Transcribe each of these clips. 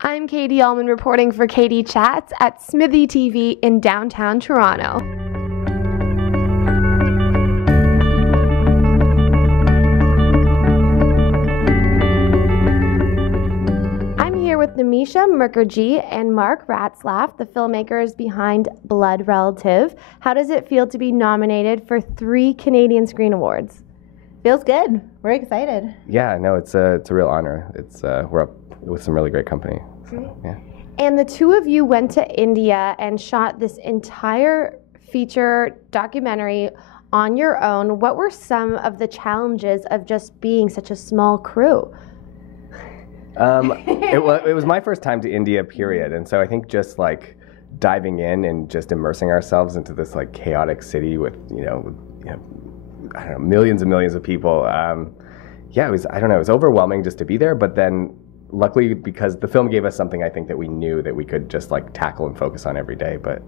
I'm Katie Allman reporting for Katie Chats at SMITHEETV in downtown Toronto. I'm here with NIMISHA Mukkerji and Mark Ratzlaff, the filmmakers behind Blood Relative. How does it feel to be nominated for 3 Canadian Screen Awards? Feels good. We're excited. Yeah, no, it's a real honor. We're up with some really great company. Great. Yeah. And the two of you went to India and shot this entire feature documentary on your own. What were some of the challenges of just being such a small crew? It was my first time to India, period. And so I think just like diving in and just immersing ourselves into this like chaotic city with, I don't know, millions and millions of people. It was overwhelming just to be there. But then luckily, because the film gave us something I think that we knew that we could just like tackle and focus on every day. But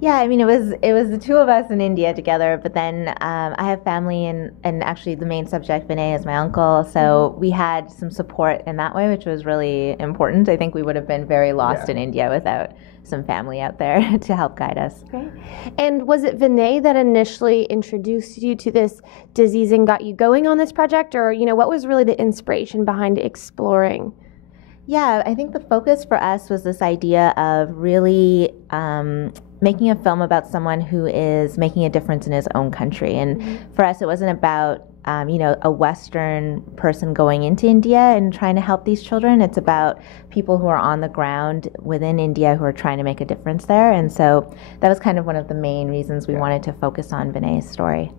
Yeah, I mean, it was the two of us in India together, but then I have family and actually the main subject, Vinays, is my uncle, so we had some support in that way, which was really important. I think we would have been very lost in India without some family out there to help guide us. Okay. And was it Vinay that initially introduced you to this disease and got you going on this project, or what was really the inspiration behind exploring? Yeah, I think the focus for us was this idea of really making a film about someone who is making a difference in his own country. And for us, it wasn't about, a Western person going into India and trying to help these children. It's about people who are on the ground within India who are trying to make a difference there. And so that was kind of one of the main reasons we wanted to focus on Vinay's story.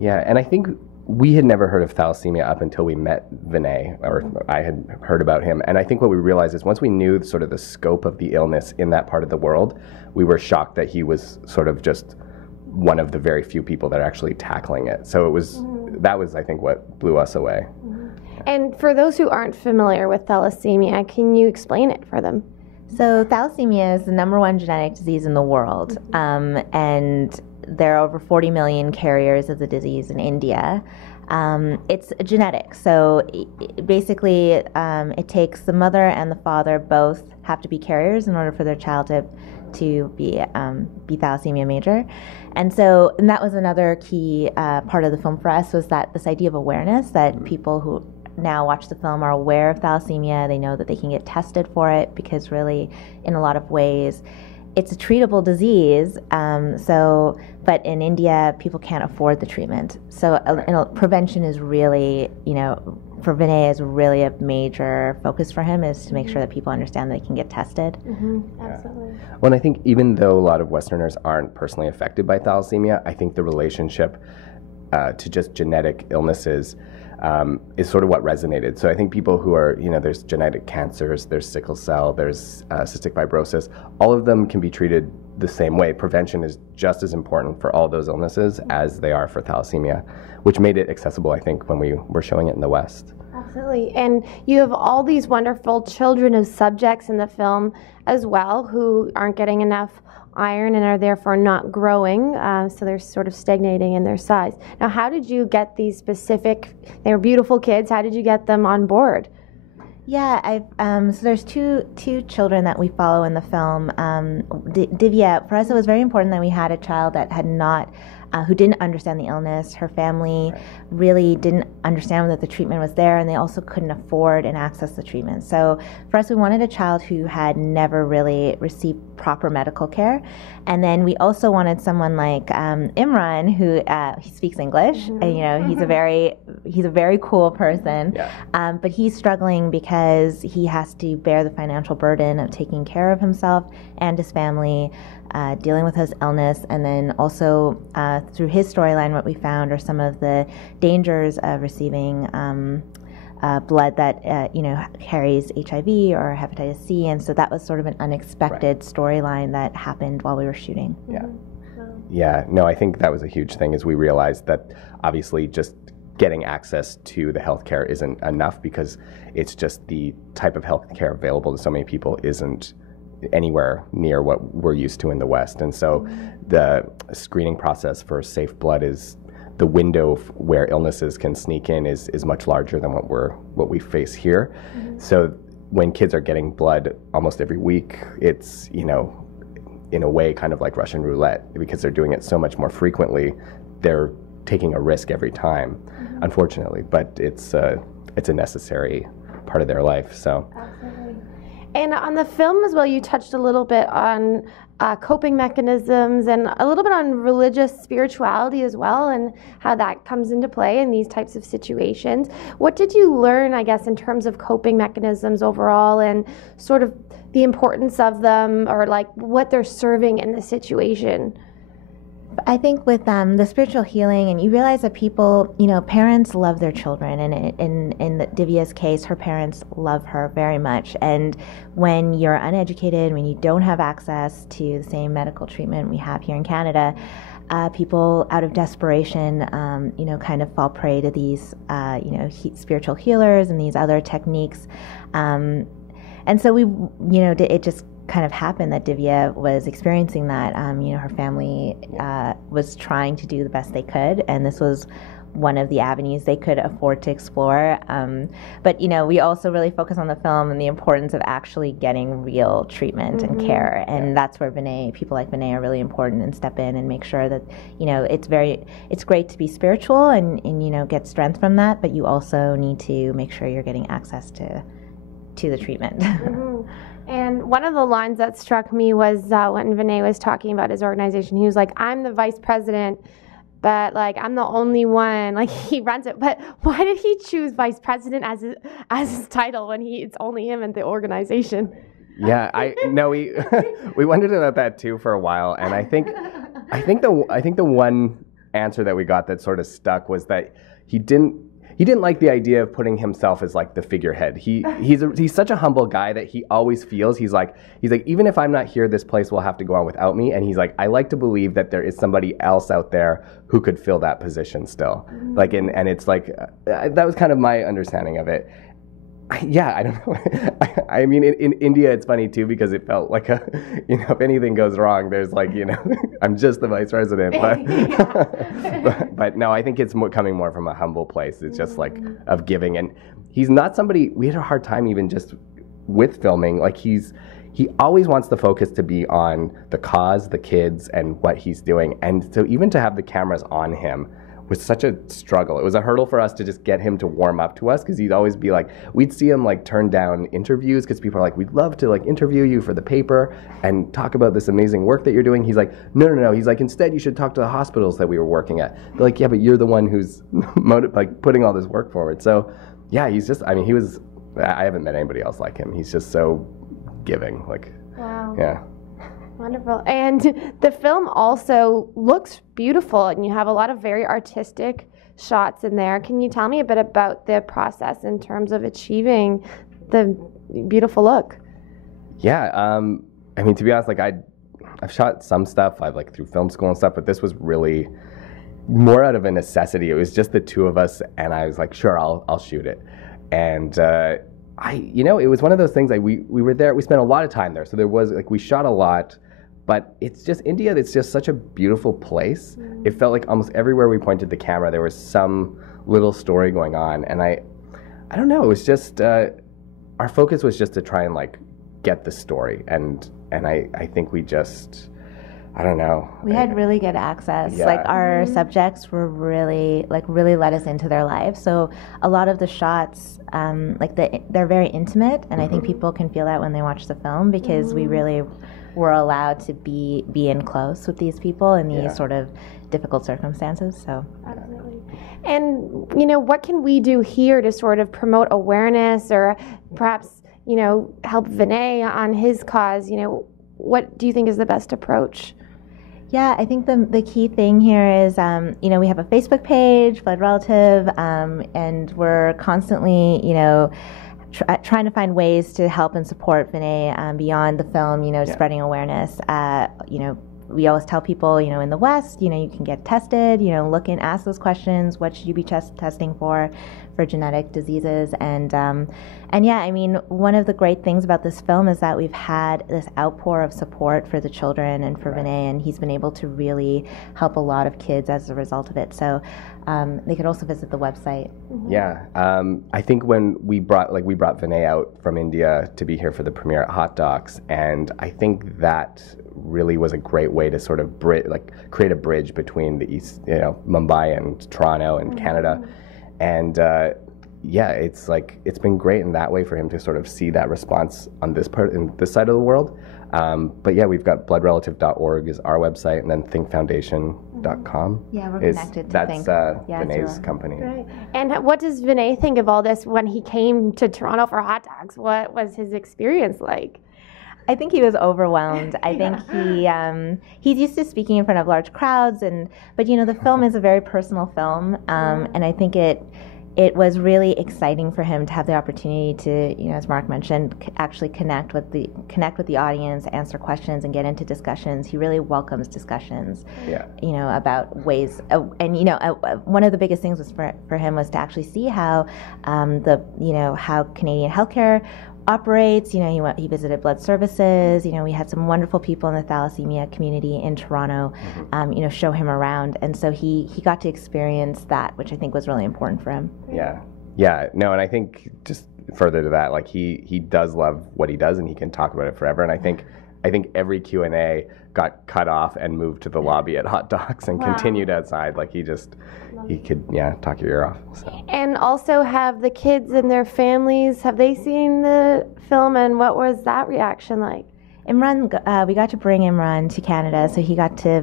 Yeah, and I think we had never heard of thalassemia up until we met Vinay, or I had heard about him. And I think what we realized is once we knew sort of the scope of the illness in that part of the world, we were shocked that he was sort of just one of the very few people that are actually tackling it. So that was, I think, what blew us away. And for those who aren't familiar with thalassemia, can you explain it for them? So thalassemia is the #1 genetic disease in the world, and there are over 40 million carriers of the disease in India. It's genetic, so basically it takes the mother and the father both have to be carriers in order for their child to be thalassemia major. And that was another key part of the film for us, was that this idea of awareness, that people who now watch the film are aware of thalassemia. They know that they can get tested for it, because really in a lot of ways it's a treatable disease, but in India, people can't afford the treatment. So prevention is really, for Vinay, is really a major focus for him, is to make sure that people understand that they can get tested. Absolutely. Well, and I think even though a lot of Westerners aren't personally affected by thalassemia, I think the relationship to just genetic illnesses is sort of what resonated. So I think people who are, there's genetic cancers, there's sickle cell, there's cystic fibrosis, all of them can be treated the same way. Prevention is just as important for all those illnesses as they are for thalassemia, which made it accessible, I think, when we were showing it in the West. Absolutely. And you have all these wonderful children of subjects in the film as well who aren't getting enough iron and are therefore not growing, so they're sort of stagnating in their size. Now, how did you get these they were beautiful kids, how did you get them on board? Yeah, so there's two children that we follow in the film. Divyas, for us it was very important that we had a child that had not, who didn't understand the illness. Her family really didn't understand that the treatment was there, and they also couldn't afford and access the treatment. So for us, we wanted a child who had never really received proper medical care. And then we also wanted someone like Imran, who he speaks English. And, he's a very cool person, but he's struggling because he has to bear the financial burden of taking care of himself and his family, dealing with his illness. And then also through his storyline, what we found are some of the dangers of receiving blood that carries HIV or hepatitis C, and so that was sort of an unexpected storyline that happened while we were shooting. Yeah, no, I think that was a huge thing, is we realized that obviously just getting access to the healthcare isn't enough, because it's just the type of healthcare available to so many people isn't anywhere near what we're used to in the West. And so the screening process for safe blood is the window where illnesses can sneak in is much larger than what we face here. So when kids are getting blood almost every week, it's, you know, in a way kind of like Russian roulette, because they're doing it so much more frequently. They're taking a risk every time, unfortunately, but it's a necessary part of their life. So. Absolutely. And on the film as well, you touched a little bit on coping mechanisms and a little bit on religious spirituality as well, and how that comes into play in these types of situations. What did you learn, I guess, in terms of coping mechanisms overall, and sort of the importance of them, or like what they're serving in the situation? I think with the spiritual healing, and you realize that people, you know, parents love their children, and in Divyas' case, her parents love her very much. And when you're uneducated, when you don't have access to the same medical treatment we have here in Canada, people out of desperation, you know, kind of fall prey to these, you know, spiritual healers and these other techniques. And so we, you know, it just kind of happened that Divya was experiencing that. You know, her family was trying to do the best they could, and this was one of the avenues they could afford to explore. But, you know, we also really focus on the film and the importance of actually getting real treatment and care, and that's where people like Vinay are really important and step in and make sure that, you know, it's great to be spiritual and you know, get strength from that, but you also need to make sure you're getting access to the treatment. And one of the lines that struck me was when Vinay was talking about his organization. He was like, "I'm the vice president, but like I'm the only one." Like, he runs it. But why did he choose vice president as his title when it's only him and the organization? Yeah, we wondered about that too for a while, and I think the one answer that we got that sort of stuck was that he didn't like the idea of putting himself as like the figurehead. He's such a humble guy that he always feels he's like even if I'm not here, this place will have to go on without me. And he's like, I like to believe that there is somebody else out there who could fill that position still. Like, and it's like that was kind of my understanding of it. Yeah, I don't know. I mean, in India, it's funny too, because it felt like you know, if anything goes wrong, there's like, you know, I'm just the vice president. But no, I think it's coming more from a humble place. It's just like of giving. And he's not somebody, we had a hard time even just with filming. Like, he always wants the focus to be on the cause, the kids, and what he's doing. And so even to have the cameras on him was such a struggle. It was a hurdle for us to just get him to warm up to us, because he'd always be like, we'd see him like turn down interviews because people are like, we'd love to like interview you for the paper and talk about this amazing work that you're doing. He's like, no. He's like, instead you should talk to the hospitals that we were working at. They're like, yeah, but you're the one who's like putting all this work forward. So yeah, he's just, I mean, I haven't met anybody else like him. He's just so giving. Like, wow. Yeah. Wonderful. And the film also looks beautiful, and you have a lot of very artistic shots in there. Can you tell me a bit about the process in terms of achieving the beautiful look? Yeah, I mean, to be honest, like I've shot some stuff, I've like through film school and stuff, but this was really more out of a necessity. It was just the two of us, and I was like, sure, I'll shoot it. And you know, it was one of those things, like we were there, we spent a lot of time there, so there was like, we shot a lot. But it's just India, it's just such a beautiful place. It felt like almost everywhere we pointed the camera, there was some little story going on. And I don't know, it was just, our focus was just to try and like get the story. And I think we just, I don't know. We had really good access. Yeah. Like, our subjects were really let us into their lives. So a lot of the shots, they're very intimate. And I think people can feel that when they watch the film, because we really were allowed to be in close with these people in these sort of difficult circumstances. So absolutely. And you know, what can we do here to sort of promote awareness, or perhaps, you know, help Vinay on his cause? You know, what do you think is the best approach? Yeah, I think the key thing here is, you know, we have a Facebook page, Blood Relative, and we're constantly, you know, trying to find ways to help and support Vinay beyond the film, you know, spreading awareness. You know, we always tell people, you know, in the West, you know, you can get tested, you know, look and ask those questions. What should you be testing for genetic diseases? And yeah, I mean, one of the great things about this film is that we've had this outpour of support for the children and for Vinay, and he's been able to really help a lot of kids as a result of it. So they could also visit the website. Yeah, I think when we brought Vinay out from India to be here for the premiere at Hot Docs, and I think that really was a great way to sort of create a bridge between the East, you know, Mumbai and Toronto and Canada, and yeah, it's been great in that way for him to sort of see that response on this side of the world. But yeah, we've got bloodrelative.org is our website, and then thinkfoundation.com. Yeah, we're connected to Think. That's Vinay's company. Right. And what does Vinay think of all this when he came to Toronto for Hot Docs? What was his experience like? I think he was overwhelmed. I think he's used to speaking in front of large crowds, but you know, the film is a very personal film, and I think it was really exciting for him to have the opportunity to, you know, as Mark mentioned, actually connect with the audience, answer questions, and get into discussions. He really welcomes discussions, you know, about ways, and you know, one of the biggest things was for him was to actually see how how Canadian healthcare operates. You know, he visited blood services. You know, we had some wonderful people in the thalassemia community in Toronto, you know, show him around, and so he got to experience that, which I think was really important for him. Yeah, no, and I think just further to that, like he does love what he does, and he can talk about it forever. And I think every Q&A got cut off and moved to the lobby at Hot Docs and continued outside. Like he could talk your ear off. So. And also, have the kids and their families, have they seen the film, and what was that reaction like? Imran, we got to bring Imran to Canada, so he got to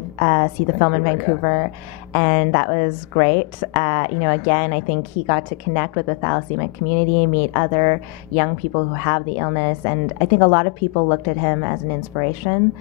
see the film in Vancouver, and that was great. You know, again, I think he got to connect with the thalassemia community, meet other young people who have the illness, and I think a lot of people looked at him as an inspiration.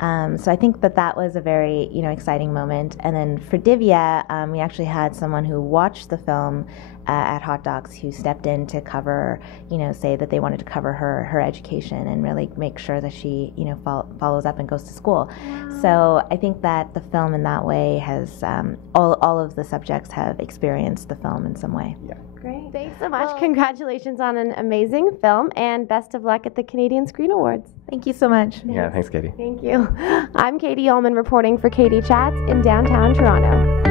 So I think that was a very, you know, exciting moment. And then for Divya, we actually had someone who watched the film at Hot Docs who stepped in to cover, you know, say that they wanted to cover her education and really make sure that she, you know, follows up and goes to school. Wow. So I think that the film in that way has, all of the subjects have experienced the film in some way. Yeah. Great. Thanks so much. Congratulations on an amazing film, and best of luck at the Canadian Screen Awards. Thank you so much. Yeah, thanks, Katie. Thank you. I'm Katie Ullman reporting for Katie Chats in downtown Toronto.